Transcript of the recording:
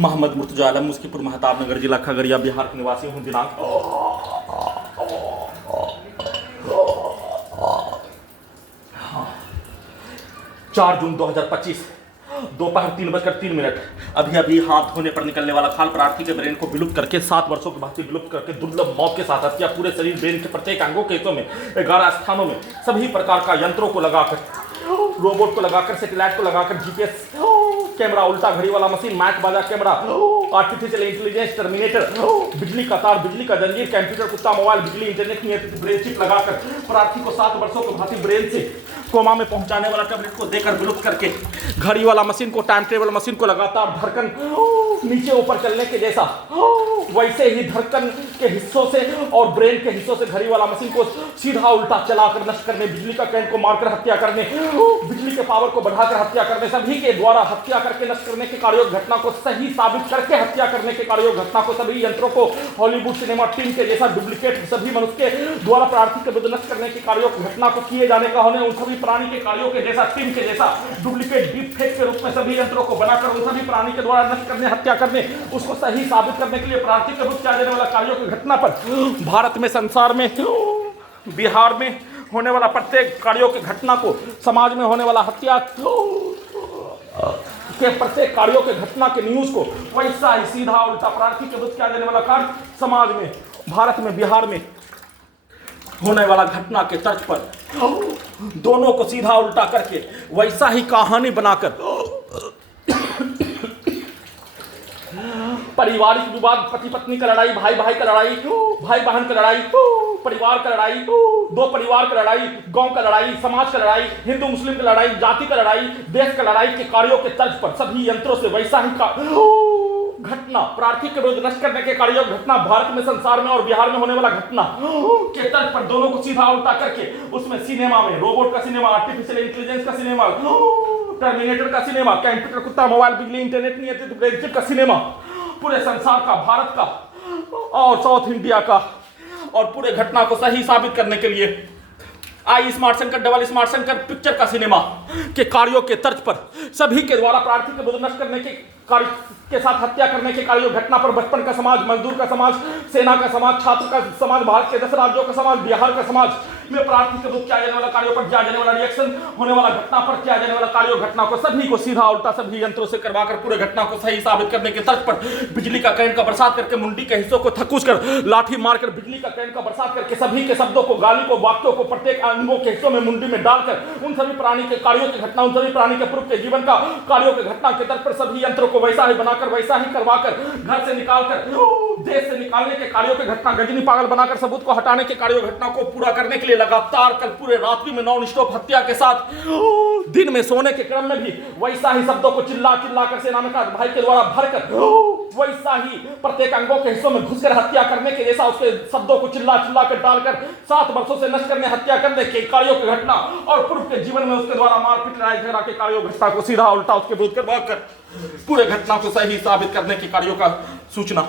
मोहम्मद मुर्तजा आलम, मुस्कीपुर महताब नगर, जिला खगड़िया, बिहार के निवासी हूँ। दिनांक 4 जून 2025 दोपहर 3:03। अभी अभी हाथ धोने पर निकलने वाला खाल प्रार्थी के ब्रेन को विलुप्त करके 7 वर्षों के बाद से विलुप्त करके दुर्लभ मौत के साथ हत्या। पूरे शरीर ब्रेन के प्रत्येक अंगों के हिस्सों में 11 स्थानों में सभी प्रकार का यंत्रों को लगाकर, रोबोट को लगाकर, सैटेलाइट को लगाकर, जीपीएस कैमरा, उल्टा घड़ी वाला मशीन, मैच बाजा कैमरा, आर्टिफिशियल इंटेलिजेंस, टर्मिनेटर, बिजली का तार, बिजली का जंजीर, कंप्यूटर, कुत्ता, मोबाइल, बिजली, इंटरनेट नियंत्रित ब्रेन चिप लगाकर प्रार्थी को 7 वर्षों के भांति ब्रेन से कोमा में पहुंचाने वाला टैबलेट को देकर विलुप्त करके, घड़ी वाला मशीन को, टाइम टेबल मशीन को लगातार धड़कन नीचे ऊपर चलने के जैसा वैसे ही धड़कन के हिस्सों से और ब्रेन के हिस्सों से घड़ी वाला मशीन को सीधा उल्टा चलाकर नष्ट करने, बिजली का करंट को मारकर हत्या करने, बिजली के पावर को बढ़ाकर हत्या करने, सभी के द्वारा हत्या करके नष्ट करने के कार्यों घटना को सही साबित करके हत्या करने के कार्यों घटना को, सभी यंत्रों को हॉलीवुड सिनेमा टीम के जैसा डुप्लीकेट सभी मनुष्य के द्वारा प्रार्थी के विरुद्ध नष्ट करने के कार्यों घटना को किए जाने का होने, उन सभी प्राणी के कार्यों के जैसा, टीम के जैसा डुप्लीकेट डीप फेक के रूप में सभी यंत्रों को बनाकर उन सभी प्राणी के द्वारा नष्ट करने, हत्या करने, उसको सही साबित करने के लिए प्रार्थी के विरुद्ध किया जाने वाला कार्यों की घटना पर भारत में, संसार में, बिहार में होने वाला प्रत्येक कार्यों की घटना को, समाज में होने वाला हत्या के प्रत्येक कार्यों के घटना के न्यूज को वैसा ही सीधा उल्टा प्रार्थी के विरुद्ध किया जाने वाला कार्य समाज में, भारत में, बिहार में होने वाला घटना के तर्ज पर दोनों को सीधा उल्टा करके वैसा ही कहानी बनाकर पारिवारिक विवाद, पति पत्नी का लड़ाई, भाई भाई का लड़ाई, भाई बहन का लड़ाई, परिवार का लड़ाई, दो परिवार का लड़ाई, गांव का लड़ाई, समाज का लड़ाई, हिंदू मुस्लिम की लड़ाई, जाति का लड़ाई, देश का लड़ाई के कार्यों के तर्ज पर सभी यंत्रों से वैसा ही का घटना, प्रार्थी के विरुद्ध नष्ट करने के कार्यों घटना, भारत में, संसार में और बिहार में होने वाला घटना के तर्ज पर दोनों को सीधा उल्टा करके उसमें सिनेमा में रोबोट का सिनेमा, आर्टिफिशियल इंटेलिजेंस का सिनेमा, टर्मिनेटर का सिनेमा, कंप्यूटर, कुत्ता, मोबाइल, बिजली, इंटरनेट नियंत्रित ब्रेन चिप का सिनेमा, पूरे संसार का, भारत का और साउथ इंडिया का, और पूरे घटना को सही साबित करने के लिए I smart Shankar, double smart Shankar picture का सिनेमा के कार्यों के तर्ज पर सभी के द्वारा प्रार्थी के विरुद्ध नष्ट करने के कार्य के साथ हत्या करने के कार्यों घटना पर बचपन का समाज, मजदूर का समाज, सेना का समाज, छात्र का समाज, भारत के 10 राज्यों का समाज, बिहार का समाज में प्रार्थी के विरुद्ध किया जाने वाला कार्यों पर किया जाने वाला रिएक्शन, होने वाला घटना पर किया जाने वाला कार्यों घटना को सभी को सीधा उल्टा सभी यंत्रों से करवाकर पूरे घटना को सही साबित करने के तर्ज पर बिजली का करंट का बरसात करके, मुंडी के हिस्सों को थकूच कर, लाठी मारकर बिजली का करंट का बरसात करके, सभी के शब्दों को, गाली को, वाक्यों को प्रत्येक अंगों के हिस्सों में मुंडी में डालकर उन सभी प्राणी के कार्यों की घटना, उन सभी प्राणी के पूर्व के जीवन का कार्यों की घटना के तर्ज पर सभी यंत्रों को वैसा ही बनाकर, वैसा ही करवाकर, घर से निकालकर, देश से निकालने के कार्यों की घटना, गजनी पागल बनाकर सबूत को हटाने के कार्यों घटना को पूरा करने के लिए लगातार कल पूरे रात्रि में नॉन स्टॉप हत्या के साथ दिन में सोने के क्रम में भी वैसा ही शब्दों को चिल्ला चिल्ला कर सेना में भाई के द्वारा भरकर वैसा ही प्रत्येक अंगों के हिस्सों में घुसकर हत्या करने के जैसा उसके शब्दों को चिल्ला चिल्ला कर डालकर 7 वर्षों से नष्ट करने, हत्या करने के कार्यों की घटना और पूर्व के जीवन में उसके द्वारा मारपीट, लड़ाई झगड़ा के कार्यों घटना को सीधा उल्टा उसके विरुद्ध करवाकर पूरे घटना को सही साबित करने के कार्यों का सूचना